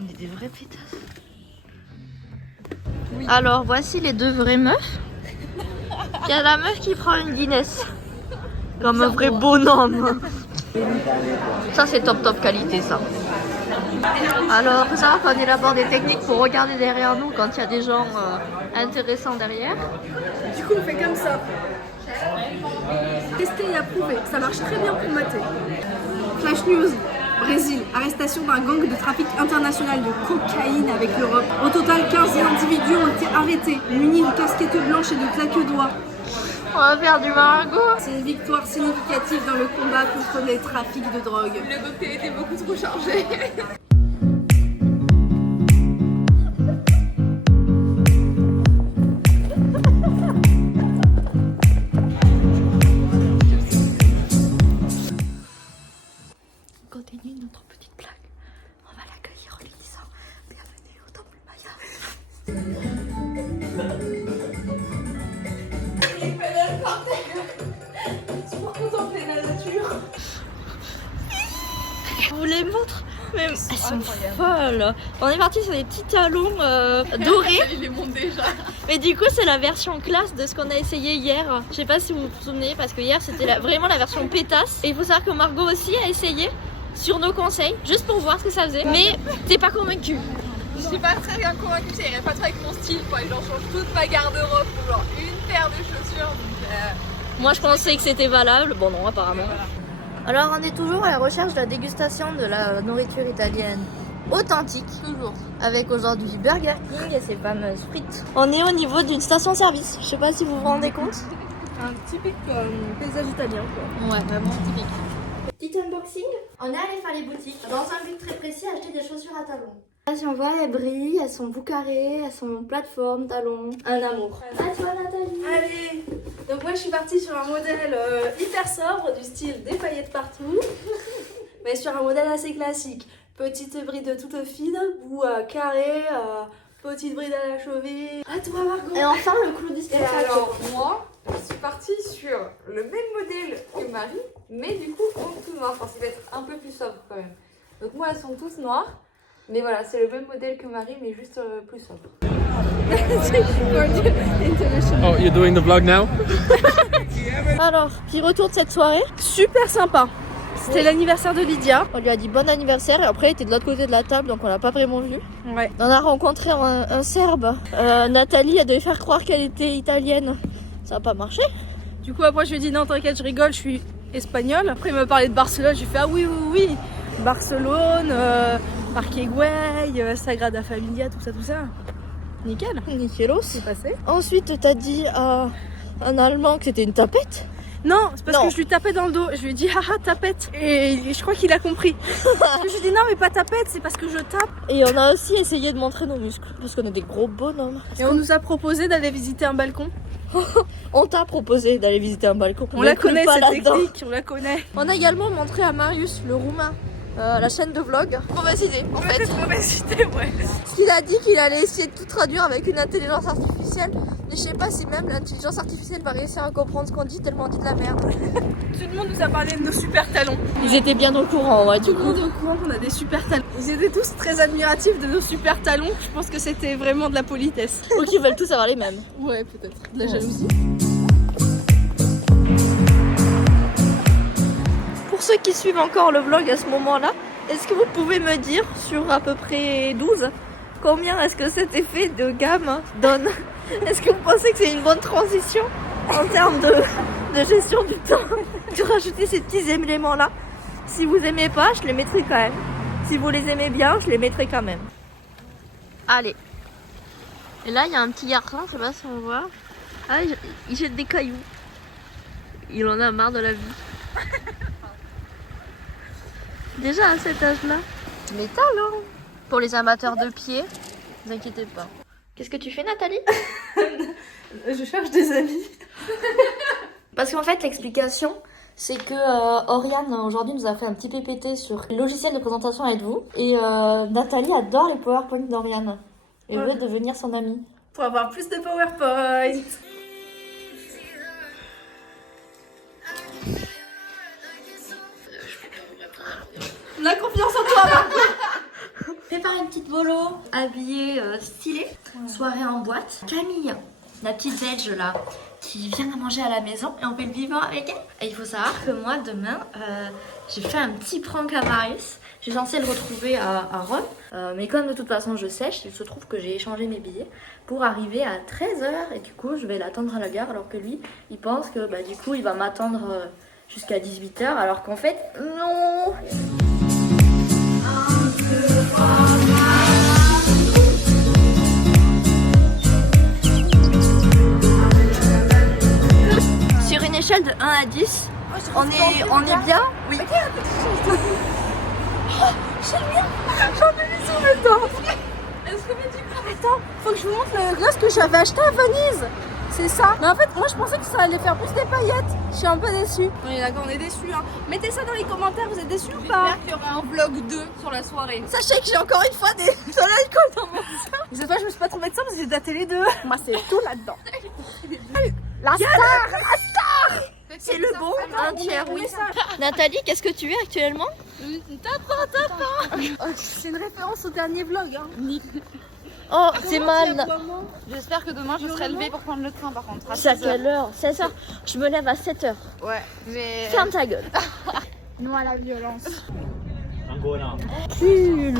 On est des vraies pétasses. Oui. Alors voici les deux vraies meufs. Il y a la meuf qui prend une Guinness. Comme un vrai bonhomme. Ça c'est top qualité ça. Alors faut savoir qu'on élabore des techniques pour regarder derrière nous quand il y a des gens intéressants derrière. Du coup on fait comme ça. Testé et approuvé, ça marche très bien pour mater. Flash News, Brésil, arrestation d'un gang de trafic international de cocaïne avec l'Europe. Au total, 15 individus ont été arrêtés, munis de casquettes blanches et de claque-doigts. On va faire du Margot. C'est une victoire significative dans le combat contre les trafics de drogue. Le cocktail était beaucoup trop chargé. Continue notre petite blague. On va l'accueillir en lui disant bienvenue au Temple Maya. Pour contempler la nature. Je vous les montre. Mais elles sont folles. On est parti sur des petits talons dorés. Il les monte déjà. Mais du coup c'est la version classe de ce qu'on a essayé hier. Je sais pas si vous vous souvenez parce que hier c'était vraiment la version pétasse. Et il faut savoir que Margot aussi a essayé sur nos conseils, juste pour voir ce que ça faisait. Mais t'es pas convaincue. Je suis pas très bien convaincue, ça irait pas trop avec mon style. Quoi. J'en change toute ma garde-robe pour genre une paire de chaussures. Donc, Moi je pensais que c'était valable. Bon non apparemment. Alors on est toujours à la recherche de la dégustation de la nourriture italienne authentique. Toujours. Avec aujourd'hui Burger King et ses fameuses frites. On est au niveau d'une station-service. Je sais pas si vous vous rendez compte. Un typique paysage italien quoi. Ouais, vraiment typique. Petit unboxing. On est allé faire les boutiques dans un but très précis, acheter des chaussures à talons. Là, si on voit, elles brillent, elles sont bout carré, elles sont plateforme, talons. Un amour. À toi Nathalie. Allez. Donc moi je suis partie sur un modèle hyper sobre, du style des paillettes partout. Mais sur un modèle assez classique. Petite bride toute fine, bout carré, petite bride à la cheville. À toi Margot. Et enfin le clou Et dispensateur. alors, moi, je suis partie sur le même modèle que Marie, mais du coup en tout noir, parce qu'il va être un peu plus sobre quand même. Donc moi, elles sont tous noires, mais voilà, c'est le même modèle que Marie, mais juste plus sobre. Oh, you're doing the vlog now? Alors, petit retour de cette soirée. Super sympa. C'était l'anniversaire de Lydia. On lui a dit bon anniversaire et après elle était de l'autre côté de la table donc on l'a pas vraiment vu. Ouais. On a rencontré un Serbe. Nathalie, elle devait faire croire qu'elle était italienne. Ça a pas marché. Du coup après je lui ai dit non t'inquiète je rigole, je suis espagnole. Après il m'a parlé de Barcelone, j'ai fait ah oui. Barcelone, Parque Güell, Sagrada Familia, tout ça. Nickel. Nickelos. C'est passé. Ensuite t'as dit à un Allemand que c'était une tapette. Non, c'est parce Non. que je lui tapais dans le dos. Je lui ai dit haha tapette. Et je crois qu'il a compris. Parce que je lui ai dit non mais pas tapette, c'est parce que je tape. Et on a aussi essayé de montrer nos muscles parce qu'on est des gros bonhommes. Et on nous a proposé d'aller visiter un balcon. On t'a proposé d'aller visiter un balcon. On la N'inclus connaît pas cette là-dedans. technique, on la connaît. On a également montré à Marius, le roumain, la chaîne de vlog. Mauvaise idée en fait. Mauvaise idée, ouais. Il a dit qu'il allait essayer de tout traduire avec une intelligence artificielle. Mais je sais pas si même l'intelligence artificielle va réussir à comprendre ce qu'on dit tellement on dit de la merde. Tout le monde nous a parlé de nos super talons. Ils étaient bien au courant, ouais, du Tout le coup. monde est au courant qu'on a des super talons. Ils étaient tous très admiratifs de nos super talons. Je pense que c'était vraiment de la politesse. Ou qu'ils veulent tous avoir les mêmes. Ouais, peut-être. De la jalousie. Pour ceux qui suivent encore le vlog à ce moment-là, est-ce que vous pouvez me dire, sur à peu près 12, combien est-ce que cet effet de gamme donne? Est-ce que vous pensez que c'est une bonne transition en termes de gestion du temps de rajouter ces petits éléments-là? Si vous aimez pas, je les mettrai quand même. Si vous les aimez bien, je les mettrai quand même. Allez. Et là, il y a un petit garçon, je sais pas si on voit. Ah, il jette des cailloux. Il en a marre de la vie. Déjà à cet âge-là. Les talons. Pour les amateurs de pied, ne vous inquiétez pas. Qu'est-ce que tu fais, Nathalie? Je cherche des amis. Parce qu'en fait, l'explication, c'est que Oriane, aujourd'hui, nous a fait un petit PPT sur le logiciel de présentation avec vous. Et Nathalie adore les PowerPoint d'Oriane. Et veut devenir son amie. Pour avoir plus de PowerPoint. On a confiance en toi, Marco. Préparez une petite bolo, habillée stylée, soirée en boîte. Camille, la petite belge là, qui vient à manger à la maison et on fait le vivant avec elle. Et il faut savoir que moi demain, j'ai fait un petit prank à Marius. Je suis censée le retrouver à Rome, mais comme de toute façon je sèche, il se trouve que j'ai échangé mes billets pour arriver à 13h et du coup je vais l'attendre à la gare alors que lui, il pense que du coup il va m'attendre jusqu'à 18h alors qu'en fait, non. Sur une échelle de 1 à 10, on est bien? Oui. J'en ai mis sur mes dents. Est-ce que tu crois? Attends, faut que je vous montre le gloss que j'avais acheté à Venise. C'est ça. Mais en fait, moi je pensais que ça allait faire plus des paillettes. Je suis un peu déçue. On est d'accord, on est déçus. Hein. Mettez ça dans les commentaires, vous êtes déçus ou pas? J'espère qu'il y aura un vlog 2 sur la soirée. Sachez que j'ai encore une fois de l'alcool dans mon sang. Cette fois, je me suis pas trompée de ça parce que j'ai daté les deux. Moi, c'est tout là-dedans. La star. C'est le bon, un tiers, oui. Nathalie, qu'est-ce que tu es actuellement? C'est une référence au dernier vlog. Hein. Oh, c'est mal. J'espère que demain je serai levée pour prendre le train par contre. C'est à quelle heure? 16h. Je me lève à 7h. Ouais, mais. Ferme ta gueule. Non à la violence. Plus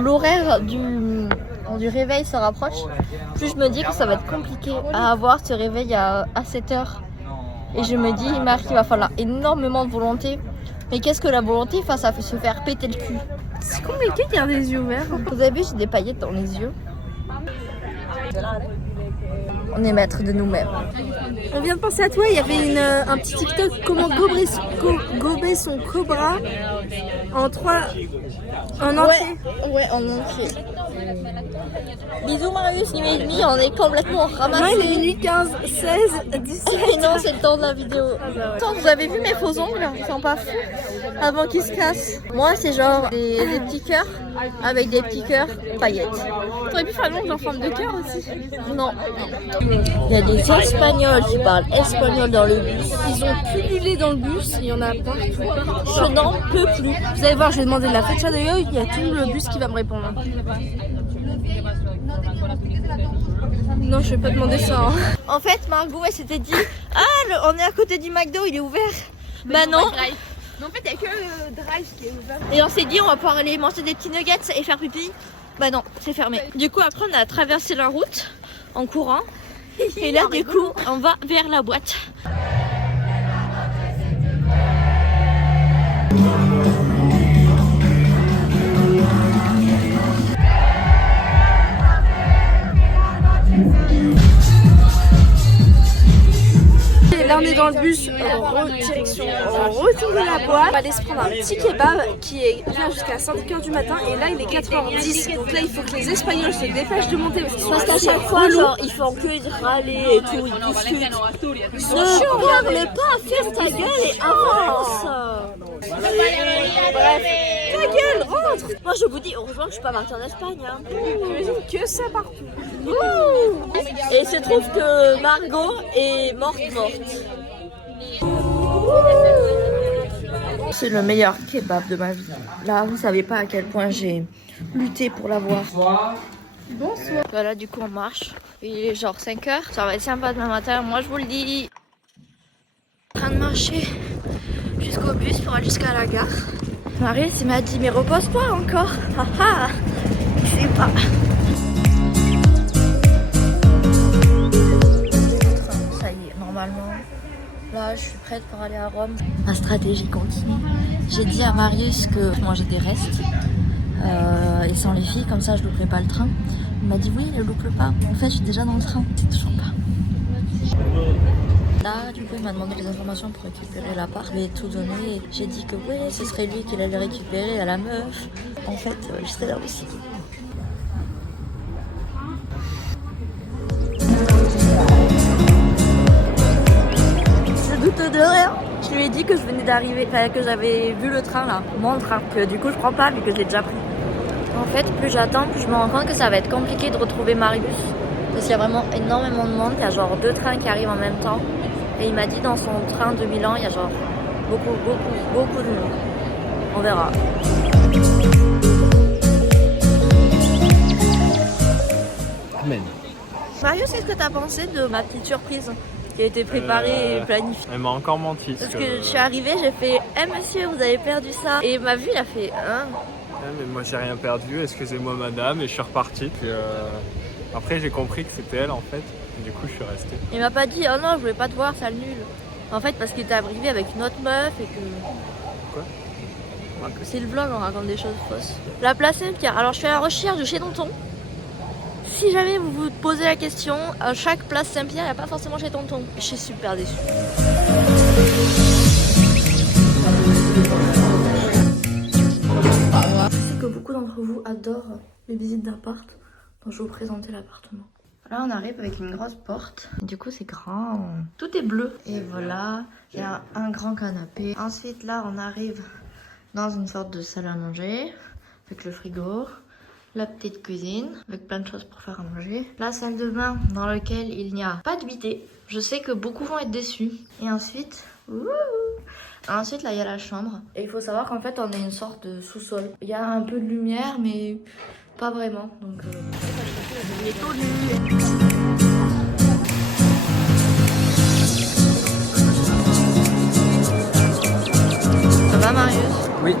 l'horaire du réveil se rapproche, plus je me dis que ça va être compliqué à avoir ce réveil à 7h. Et je me dis, Marie, il va falloir énormément de volonté. Mais qu'est-ce que la volonté face à se faire péter le cul? C'est compliqué de garder les yeux ouverts. Vous avez vu, j'ai des paillettes dans les yeux. On est maître de nous-mêmes. On vient de penser à toi, il y avait un petit TikTok comment gober son cobra en entier. Ouais, en entier. Bisous Marius, minuit et demi, on est complètement ramassés. Moi, il est minuit 15, 16, 17. Et non, c'est le temps de la vidéo. Attends, vous avez vu mes faux ongles? Ils sont pas fous avant qu'ils se cassent. Moi, c'est genre des petits cœurs avec des petits cœurs paillettes. T'aurais pu faire l'ongle en forme de cœur aussi. Non. Il y a des Espagnols qui parlent espagnol dans le bus. Ils ont pullulé dans le bus, il y en a partout. Je n'en peux plus. Vous allez voir, je vais demander de la fecha de yo, il y a tout le bus qui va me répondre. Non, je vais pas demander ça. Hein. En fait, Margot, elle s'était dit on est à côté du McDo, il est ouvert. Bah non. Mais en fait, il n'y a que le drive qui est ouvert. Et on s'est dit, on va pouvoir aller manger des petits nuggets et faire pipi. Bah non, c'est fermé. Du coup, après, on a traversé la route en courant. Et là, du coup, on va vers la boîte. Et là on est dans le bus direction retour de la boîte. On va aller se prendre un petit kebab qui vient jusqu'à 5h du matin et là il est 4h10. Donc là il faut que les Espagnols se dépêchent de monter parce qu'à chaque fois genre, ils font que de râler et tout, ils discutent. Ne parle pas, ferme ta gueule et avance. Bref, ta gueule, rentre. Moi je vous dis, heureusement que je suis pas partie en Espagne. Hein. J'imagine que ça partout. Et il se trouve que Margot est morte. C'est le meilleur kebab de ma vie. Là, vous savez pas à quel point j'ai lutté pour l'avoir. Bonsoir. Voilà, du coup, on marche. Il est genre 5h. Ça va être sympa demain matin, moi je vous le dis. En train de marcher jusqu'au bus pour aller jusqu'à la gare. Marie, il m'a dit, mais repose-toi encore. Haha, je sais pas. Ça y est, normalement. Là, je suis prête pour aller à Rome. Ma stratégie continue. J'ai dit à Marius que je mangeais des restes. Et sans les filles, comme ça je louperai pas le train. Il m'a dit oui, ne loupe pas. En fait, je suis déjà dans le train. C'est toujours pas. Là, du coup, il m'a demandé des informations pour récupérer l'appart. Je lui ai tout donné. J'ai dit que ouais, ce serait lui qui l'allait récupérer à la meuf. En fait, j'étais là aussi. Je doute de rien. Je lui ai dit que je venais d'arriver, que j'avais vu le train là, mon train, que du coup je prends pas vu que je l'ai déjà pris. En fait, plus j'attends, plus je me rends compte que ça va être compliqué de retrouver Marius. Parce qu'il y a vraiment énormément de monde, il y a genre 2 trains qui arrivent en même temps. Et il m'a dit dans son train de Milan, il y a genre beaucoup de monde. On verra. Marius, qu'est-ce que t'as pensé de ma petite surprise qui a été préparée et planifiée? Elle m'a encore menti. Parce que je suis arrivée, j'ai fait « Eh monsieur, vous avez perdu ça ?» Et il m'a vu, il a fait « Hein ?» Mais moi j'ai rien perdu, excusez-moi madame, et je suis reparti. Puis, après j'ai compris que c'était elle en fait, du coup je suis resté. Il m'a pas dit « Oh non, je voulais pas te voir, sale nul !» En fait, parce qu'il était arrivé avec une autre meuf et que... Quoi? C'est le vlog, on raconte des choses fausses. La place Saint-Pierre. Alors je suis à la recherche de chez Tonton. Si jamais vous vous posez la question, à chaque place Saint-Pierre, il n'y a pas forcément chez Tonton. Je suis super déçue. Je sais que beaucoup d'entre vous adorent les visites d'appart, donc je vais vous présenter l'appartement. Là on arrive avec une grosse porte, du coup c'est grand, tout est bleu. Et voilà, il y a un grand canapé. Ensuite là on arrive dans une sorte de salle à manger, avec le frigo, la petite cuisine, avec plein de choses pour faire à manger. La salle de bain dans laquelle il n'y a pas de bidet. Je sais que beaucoup vont être déçus. Et ensuite, ensuite là il y a la chambre. Et il faut savoir qu'en fait on est une sorte de sous-sol. Il y a un peu de lumière mais pas vraiment. Donc il est tout nu. Ça va Marius? Oui.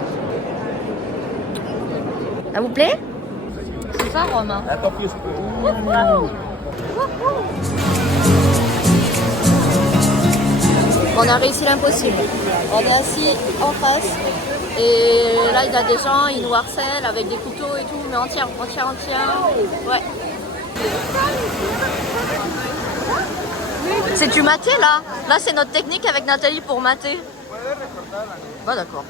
Ça vous plaît? C'est ça Rome hein? Pas plus. On a réussi l'impossible. On est assis en face et là il y a des gens, ils nous harcèlent avec des couteaux et tout, mais on tient. Ouais. C'est du maté là? Là c'est notre technique avec Nathalie pour mater. Bah d'accord.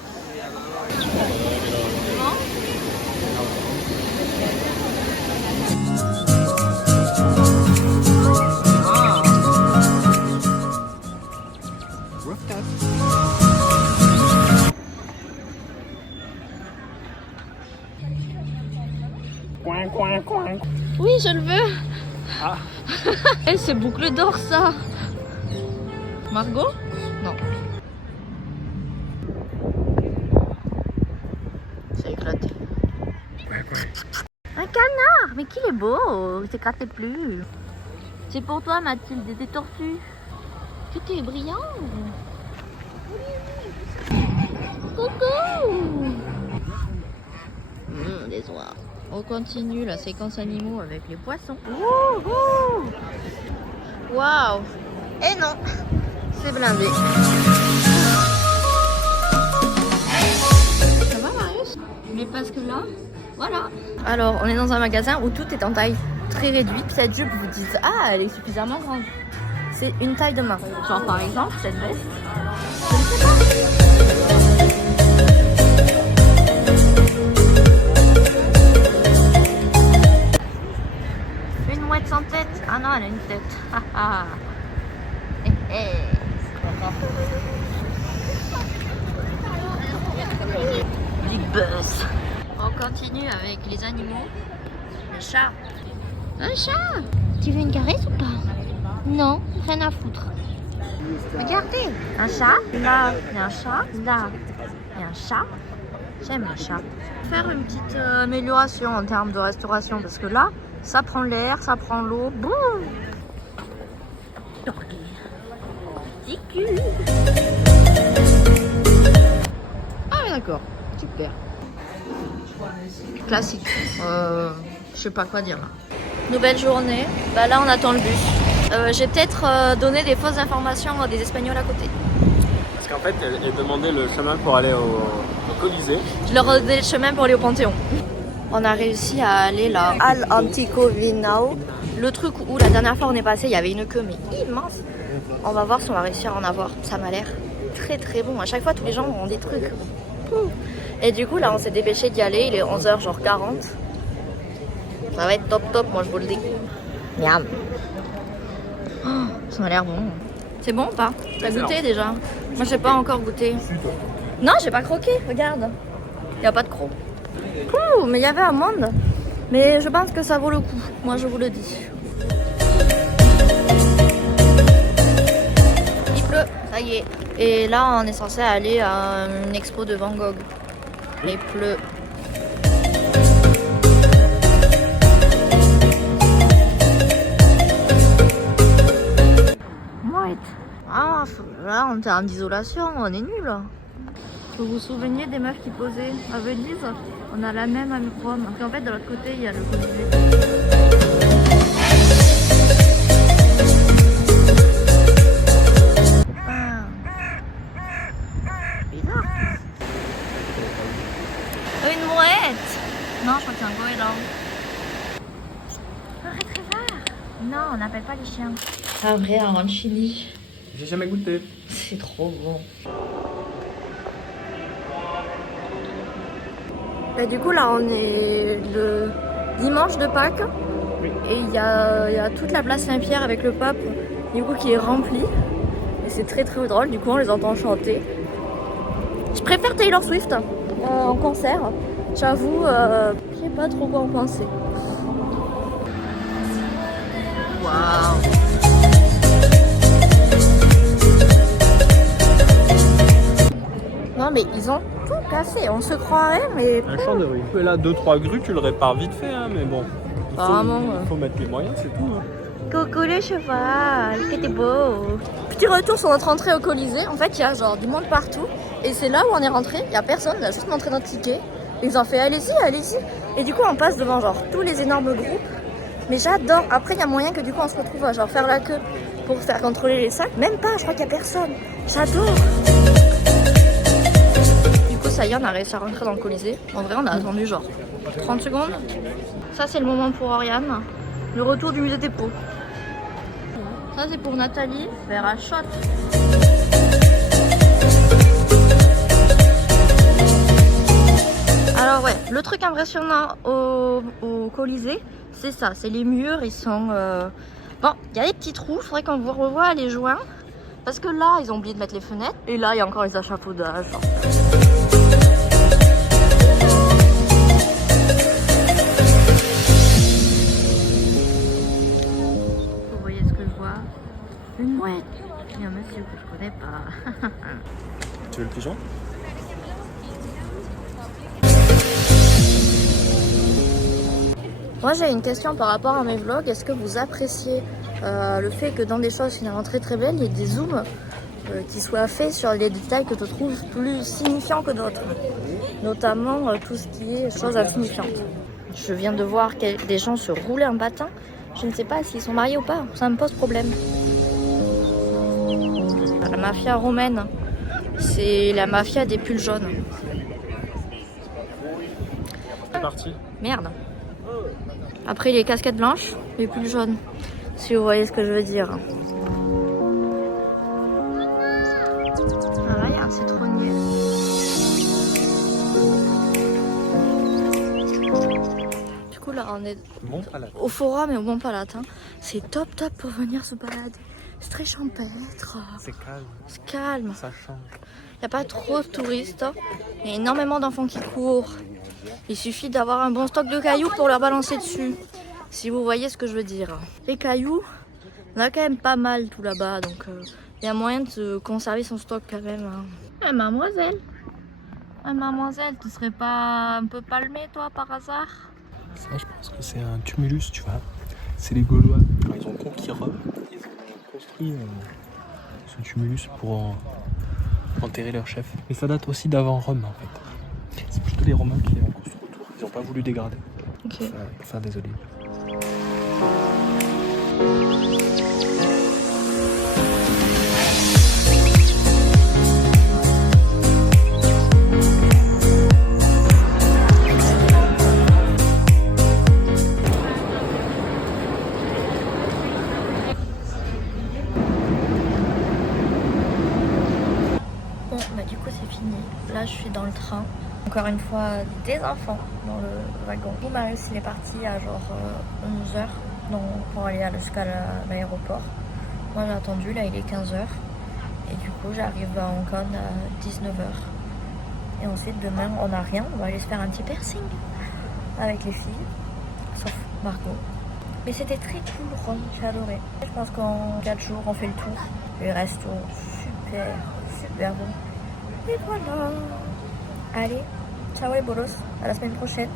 Oui, je le veux. Ah. Eh, c'est boucle d'or ça. Margot? Non. C'est éclaté. Un canard, mais qu'il est beau. Il s'éclate plus. C'est pour toi Mathilde, des tortues. Tout est brillant. Coucou. Des oies. On continue la séquence animaux avec les poissons. Waouh! Et non, c'est blindé. Ça va Marius? Mais parce que là, voilà. Alors, on est dans un magasin où tout est en taille très réduite. Cette jupe, vous dites, ah, elle est suffisamment grande. C'est une taille de main. Genre par exemple, cette veste. Je ne sais pas. Sans tête. Ah non, elle a une tête. Big Buzz. On continue avec les animaux. Le chat. Un chat. Tu veux une caresse ou pas? Non, rien à foutre. Regardez, un chat. Là, il y a un chat. Là, il y a un chat. J'aime le chat. Faire une petite amélioration en termes de restauration parce que là, ça prend l'air, ça prend l'eau. Boum! Petit cul. Ah oui, d'accord. Super. Classique. Je sais pas quoi dire là. Nouvelle journée. Bah là, on attend le bus. J'ai peut-être donné des fausses informations à des Espagnols à côté. Parce qu'en fait, elle demandait le chemin pour aller au Colisée. Je leur ai donné le chemin pour aller au Panthéon. On a réussi à aller là, Al Antico Vinao. Le truc où la dernière fois on est passé, il y avait une queue mais immense. On va voir si on va réussir à en avoir. Ça m'a l'air très très bon. À chaque fois, tous les gens ont des trucs. Et du coup, là, on s'est dépêché d'y aller. Il est 11h, genre 40. Ça va être top top, moi je vous le dis. Miam. Oh, ça m'a l'air bon. C'est bon ou pas? T'as goûté déjà? Moi, j'ai pas encore goûté. Non, j'ai pas croqué. Regarde. Il n'y a pas de croc. Ouh, mais il y avait un monde. Mais je pense que ça vaut le coup. Moi, je vous le dis. Il pleut, ça y est. Et là, on est censé aller à une expo de Van Gogh. Il pleut. en termes d'isolation, on est nuls. Vous vous souvenez des meufs qui posaient à Venise? On a la même à Rome. Parce qu'en fait, de l'autre côté, il y a le Colisée. Ah. Bizarre. Une mouette. Non, je crois que c'est un goéland. Un rétriever. Non, on n'appelle pas les chiens. Un vrai arancini. J'ai jamais goûté. C'est trop bon. Et du coup là on est le dimanche de Pâques. Oui. Et il y a toute la place Saint-Pierre avec le pape du coup qui est remplie. Et c'est très très drôle, du coup on les entend chanter. Je préfère Taylor Swift en concert. J'avoue, je sais pas trop quoi en penser. Waouh. Non mais ils ont tout cassé, on se croirait mais... Un champ de riz. Mais là, 2-3 grues, tu le répares vite fait, hein, mais bon. Il faut mettre les moyens, c'est tout. Hein. Coucou le cheval, que t'es beau. Petit retour sur notre entrée au Colisée. En fait, il y a genre du monde partout. Et c'est là où on est rentré. Il n'y a personne, on a juste montré notre ticket. Et ils ont fait allez-y, allez-y. Et du coup, on passe devant genre tous les énormes groupes. Mais j'adore. Après, il y a moyen que du coup, on se retrouve à genre faire la queue pour faire contrôler les sacs. Même pas, je crois qu'il n'y a personne. J'adore. Du coup, ça y est, on a réussi à rentrer dans le Colisée. En vrai, on a attendu genre 30 secondes. Ça, c'est le moment pour Oriane. Le retour du musée des pots. Ça, c'est pour Nathalie, verre à shot. Alors ouais, le truc impressionnant au Colisée, c'est ça, c'est les murs, ils sont... Bon, il y a des petits trous, il faudrait qu'on vous revoie les joints. Parce que là, ils ont oublié de mettre les fenêtres. Et là, il y a encore les échafaudages. Vous voyez ce que je vois? Une mouette. Il y a un monsieur que je connais pas. Tu veux le pigeon? Moi j'ai une question par rapport à mes vlogs. Est-ce que vous appréciez le fait que dans des choses finalement très très belles, il y ait des zooms qui soient faits sur les détails que tu trouves plus signifiants que d'autres? Notamment tout ce qui est choses insignifiantes. Je viens de voir des gens se rouler en patin. Je ne sais pas s'ils sont mariés ou pas. Ça me pose problème. La mafia romaine, c'est la mafia des pulls jaunes. C'est parti. Merde. Après les casquettes blanches, les pulls jaunes. Si vous voyez ce que je veux dire. Ah là, il y a un citronnier. Du coup là, on est au forum et au Mont Palatin. C'est top pour venir se balader. C'est très champêtre. C'est calme. C'est calme. Ça change. Il n'y a pas trop de touristes. Il y a énormément d'enfants qui courent. Il suffit d'avoir un bon stock de cailloux pour leur balancer dessus. Si vous voyez ce que je veux dire. Les cailloux, on a quand même pas mal tout là-bas. Donc il y a moyen de conserver son stock quand même. Hein. Mademoiselle. Mademoiselle, tu serais pas un peu palmée toi par hasard? Ça, je pense que c'est un tumulus, tu vois. C'est les Gaulois. Quand ils ont conquis Rome, ils ont construit ce tumulus pour enterrer leur chef. Mais ça date aussi d'avant Rome en fait. C'est plutôt les Romains qui l'ont construit autour. Ils n'ont pas voulu dégrader. Ok. Pour faire des olives. Bon, bah du coup c'est fini. Là je suis dans le train. Encore une fois, des enfants dans le wagon. Bon, Marius il est parti à genre 11h pour aller jusqu'à l'aéroport. Moi j'ai attendu, là il est 15h. Et du coup j'arrive à Hong Kong à 19h. Et ensuite demain on n'a rien, on va aller se faire un petit piercing avec les filles. Sauf Margot. Mais c'était très cool Rome, j'ai adoré. Je pense qu'en 4 jours on fait le tour. Les restos super bon. Et voilà. Allez, ciao les bolos, à la semaine prochaine.